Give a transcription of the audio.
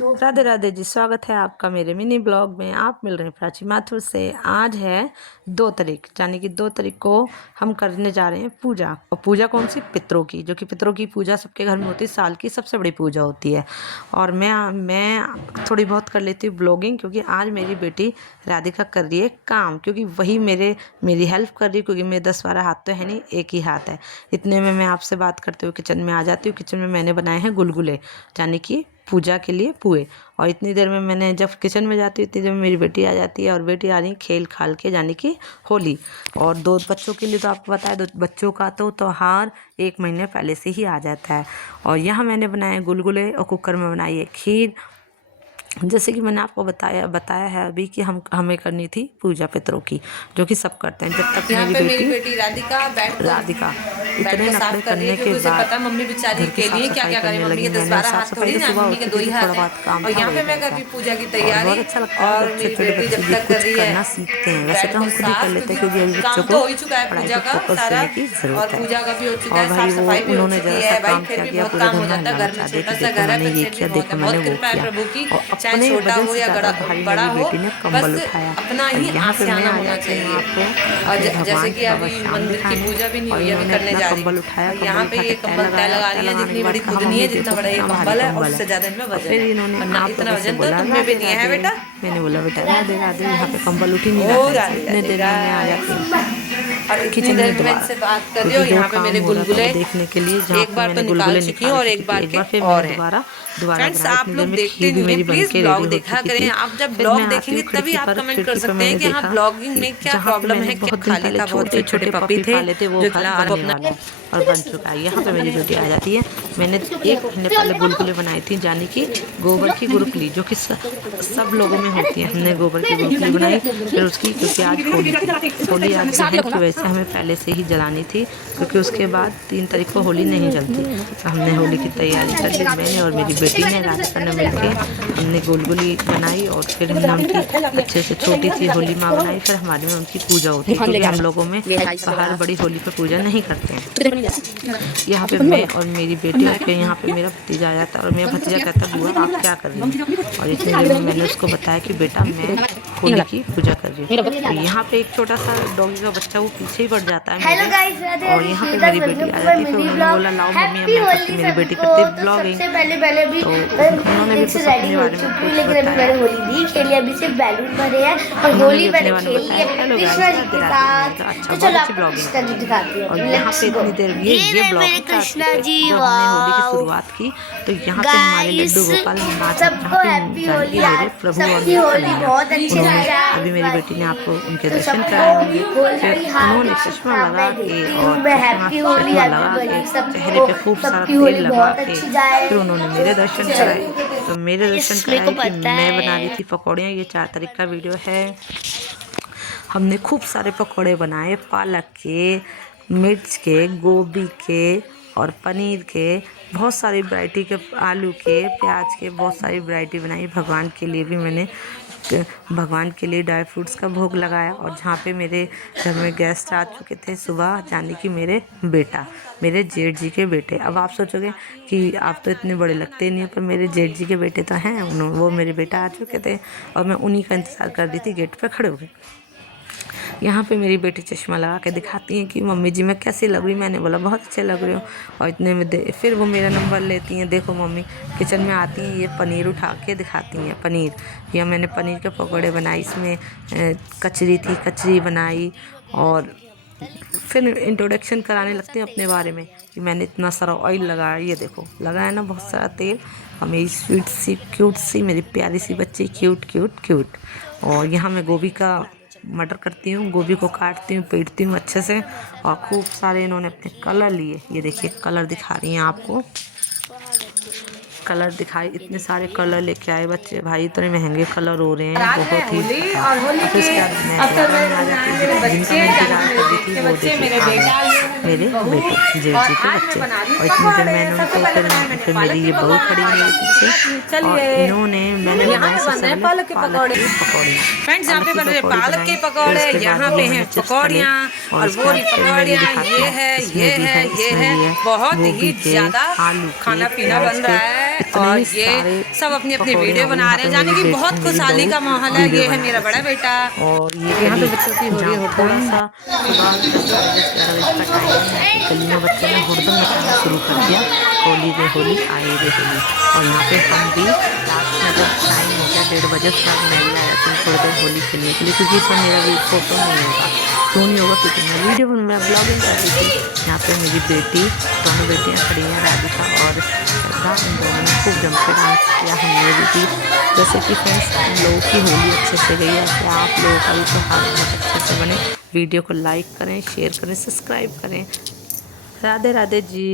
राधे राधे जी, स्वागत है आपका मेरे मिनी ब्लॉग में। आप मिल रहे हैं प्राची माथुर से। आज है 2 तारीख, यानी कि 2 तारीख को हम करने जा रहे हैं पूजा। और पूजा कौन सी? पितरों की, जो कि पितरों की पूजा सबके घर में होती है, साल की सबसे बड़ी पूजा होती है। और मैं थोड़ी बहुत कर लेती हूँ ब्लॉगिंग, क्योंकि आज मेरी बेटी राधिका कर रही है काम, क्योंकि वही मेरी हेल्प कर रही है, क्योंकि मेरे 10-12 हाथ तो है नहीं, एक ही हाथ है। इतने में मैं आपसे बात करते हुए किचन में आ जाती हूँ। किचन में मैंने बनाए हैं गुलगुले, यानी कि पूजा के लिए पुए। और इतनी देर में मैंने जब किचन में जाती हूँ, इतनी देर में मेरी बेटी आ जाती है, और बेटी आ रही खेल खाल के, यानी कि होली। और 2 बच्चों के लिए तो आपको पता है, 2 बच्चों का तो त्योहार 1 महीने पहले से ही आ जाता है। और यहाँ मैंने बनाए गुलगुले, और कुकर में बनाई है खीर। जैसे कि मैंने आपको बताया है अभी कि हमें करनी थी पूजा पितरों की, जो कि सब करते हैं। जब तक मेरी बेटी राधिका इतने नखरे करने के बाद मम्मी बेचारी के लिए क्या क्या करे, मम्मी के 10-12 हाथ थोड़ी ना, मम्मी के 2 ही हाथ हैं। और यहाँ पे मैं कर रही पूजा की तैयारी। बहुत अच्छा लगता है और जब छोटे बच्चे भी कुछ करना सीखते हैं। वैसे तो हम खुद ही कर लेते हैं, क्योंकि अभी बच्चों को पढ़ाई पर फोकस देने की जरूरत है। और भाई वो उन्होंने जरा सा काम किया, पूरे घर में हल्ला मचा दिया कि देखो मैंने ये किया, देखो मैंने वो किया। और अपने वजन से ज़्यादा भारी मेरी बेटी ने कंबल उठाया। और यहाँ पे मैं आ जाती हूँ आपको जैसे कि अभी मंदिर की पूजा भी नहीं हुई, अभी करने जा रही कंबल उठाया, यहाँ पे ये कंबल तय लगा रही है, जितनी बड़ी खुदनी है, जितना बड़ा ये कंबल है, और उससे ज्यादा इनमें वजन। फिर इन्होंने आप इतना वजन तो तुमने भी नहीं है बेटा। मैंने बोला बेटा राधे राधे, यहाँ पे कंबल उठ ही नहीं रहा था। इतने देर में मैं आ जाती हूँ और किचन में दोबारा से बात कर रही हो। यहाँ पे मेरे गुलगुले देखने के लिए, जहाँ एक बार तो निकाल चुकी हूँ और एक बार के और है। फ्रेंड्स, आप लोग देखते नहीं हैं, प्लीज ब्लॉग देखा करें। आप जब ब्लॉग देखेंगे तभी आप कमेंट कर सकते हैं कि हाँ ब्लॉगिंग में क्या प्रॉब्लम है, क्या खाने का। बहुत छोटे पपी थे जो आप अपना और बन चुका है। यहाँ पे मेरी बेटी आ जाती है। मैंने 1 महीने पहले गुलगुले बनाई थी, यानी कि गोबर की गुरुकली, जो कि सब लोगों में होती है। हमने गोबर की गुरुकली बनाई, फिर उसकी, क्योंकि आज होली आज है, की वजह से हमें पहले से ही जलानी थी, क्योंकि उसके बाद 3 तारीख को होली नहीं जलती। तो हमने होली की तैयारी कर ली, मैंने और मेरी बेटी ने, राधिका ने मिलकर हमने गुलगुली बनाई। और फिर हमने उनकी अच्छे से छोटी सी होली माँ बनाई। फिर हमारे में उनकी पूजा होती है, क्योंकि हम लोगों में बाहर बड़ी होली पर पूजा नहीं करते हैं। यहाँ पे मैं और मेरी बेटी, और फिर यहाँ पे मेरा भतीजा आ जाता है, और मेरा भतीजा कहता है बुआ आप क्या कर रही हैं। और इतनी देर में मैंने उसको बताया कि बेटा मैं होली की पूजा कर रही हूँ। तो यहाँ पे एक छोटा सा डॉगी का बच्चा वो पीछे ही बढ़ जाता है मेरे। और यहाँ पे मेरी बेटी आ जाती है। फिर उन्होंने बोला लाओ मम्मी मेरी बेटी करती है ब्लॉगिंग। तो उन्होंने भी कुछ अपने बारे में बताया। होली खेली, अभी सिर्फ बैलून भरे हैं और होली मैंने खेली है कृष्णा जी के साथ। अच्छा चलो बहुत अच्छी ब्लॉगिंग जी दिखाती और यहाँ पे इतनी देर ये ब्लॉग कृष्णा जी जब हमने होली की शुरुआत की, तो यहाँ पे हमारे लड्डू गोपाल सबको हैप्पी होली। मेरे प्रभु और होली बहुत अच्छी से अभी मेरी बेटी ने आपको उनके दर्शन कराए होंगे। फिर उन्होंने चश्मा लगा के और चश्मा लगा के चेहरे पे खूब सारा तेल लगा के फिर उन्होंने मेरे दर्शन कराए। तो मेरे दर्शन कराए कि मैं बना रही थी पकौड़ियाँ। ये 4 तारीख का वीडियो है। हमने खूब सारे पकौड़े बनाए, पालक के, मिर्च के, गोभी के और पनीर के, बहुत सारी वैरायटी के, आलू के, प्याज के, बहुत सारी वैरायटी बनाई। भगवान के लिए भी मैंने भगवान के लिए ड्राई फ्रूट्स का भोग लगाया। और जहाँ पे मेरे घर में गेस्ट आ चुके थे सुबह, यानी कि मेरे जेठ जी के बेटे। अब आप सोचोगे कि आप तो इतने बड़े लगते नहीं हो, पर मेरे जेठ जी के बेटे तो हैं। वो मेरे बेटा आ चुके थे और मैं उन्हीं का इंतज़ार कर रही थी गेट पर खड़े होकर। यहाँ पे मेरी बेटी चश्मा लगा के दिखाती हैं कि मम्मी जी मैं कैसी लग रही। मैंने बोला बहुत अच्छे लग रही हो। और इतने में फिर वो मेरा नंबर लेती हैं। देखो मम्मी किचन में आती हैं, ये पनीर उठा के दिखाती हैं। पनीर, या मैंने पनीर के पकौड़े बनाए, इसमें कचरी बनाई। और फिर इंट्रोडक्शन कराने लगते हैं अपने बारे में कि मैंने इतना सारा ऑयल लगाया, ये देखो लगाया ना बहुत सारा तेल। और मेरी स्वीट सी क्यूट सी मेरी प्यारी सी बच्ची क्यूट। और यहाँ मैं गोभी का मटर करती हूँ, गोभी को काटती हूँ, पीटती हूँ अच्छे से। और खूब सारे इन्होंने अपने कलर लिए, ये देखिए कलर दिखा रही हैं आपको, कलर दिखाई। इतने सारे कलर लेके आए बच्चे, भाई इतने महंगे कलर हो रहे हैं बहुत ही। मेरे बेटे जेठ जी के बच्चे। और इतनी देर मैंने उनको फिर मेरी ये बहू खड़ी है मेरे पीछे। और इन्होंने मैंने बनाए पालक के पकौड़े। फ्रेंड्स, यहाँ पे बन रहे पालक के पकौड़े, यहाँ पे हैं पकौड़ियाँ और वो पकौड़ियाँ, ये है बहुत ही ज़्यादा खाना पीना बन रहा है। और ये सब अपनी अपनी वीडियो बना रहे हैं, यानी कि बहुत खुशहाली का माहौल है। ये है मेरा बड़ा बेटा और ये यहाँ पे बच्चों की हो रही है थोड़ा हुड़दंग। सा सुबह 10 बजे 11 बजे का टाइम है, गली में बच्चों ने हुड़दंग मचाना शुरू कर दिया, होली रे होली आई रे होली। और यहाँ पे हम भी रात में जब टाइम हो गया 1:30 बजे, उसके बाद मैं भी आया था थोड़ी देर होली खेलने के लिए, क्योंकि इसमें मेरा भी फोटो नहीं होगा, क्यों नहीं होगा, क्योंकि मैं वीडियो मैं ब्लॉगिंग कर रही थी। यहाँ पे मेरी बेटी, दोनों बेटियाँ खड़ी हैं, राधिका और श्रद्धा, इन दोनों ने खूब जम के डांस किया। हमने भी जैसे कि फ्रेंड्स हम लोगों की होली अच्छे से गई है, ऐसे आप लोगों का भी त्योहार बहुत अच्छे से बने। वीडियो को लाइक करें, शेयर करें, सब्सक्राइब करें। राधे राधे जी।